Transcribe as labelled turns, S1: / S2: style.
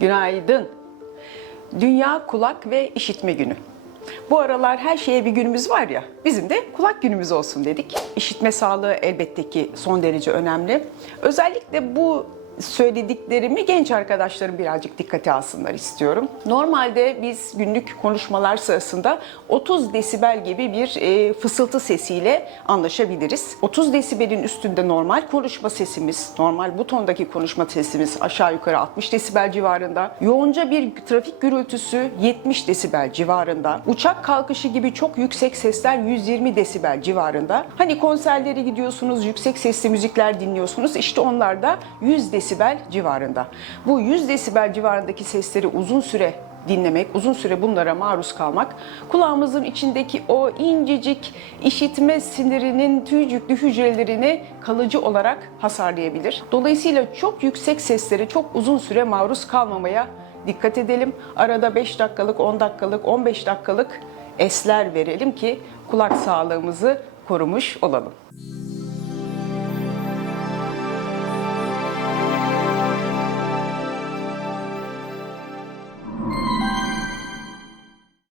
S1: Günaydın. Dünya Kulak ve İşitme Günü. Bu aralar her şeye bir günümüz var ya, bizim de kulak günümüz olsun dedik. İşitme sağlığı elbette ki son derece önemli. Özellikle bu söylediklerimi genç arkadaşlarım birazcık dikkate alsınlar istiyorum. Normalde biz günlük konuşmalar sırasında 30 desibel gibi bir e, fısıltı sesiyle anlaşabiliriz. 30 desibelin üstünde normal konuşma sesimiz, normal bu tondaki konuşma sesimiz aşağı yukarı 60 desibel civarında. Yoğunca bir trafik gürültüsü 70 desibel civarında. Uçak kalkışı gibi çok yüksek sesler 120 desibel civarında. Hani konserlere gidiyorsunuz, yüksek sesli müzikler dinliyorsunuz. İşte onlar da 100 desibel civarında. Bu 100 desibel civarındaki sesleri uzun süre dinlemek, uzun süre bunlara maruz kalmak kulağımızın içindeki o incecik işitme sinirinin tüycüklü hücrelerini kalıcı olarak hasarlayabilir. Dolayısıyla çok yüksek seslere çok uzun süre maruz kalmamaya dikkat edelim. Arada 5 dakikalık, 10 dakikalık, 15 dakikalık esler verelim ki kulak sağlığımızı korumuş olalım.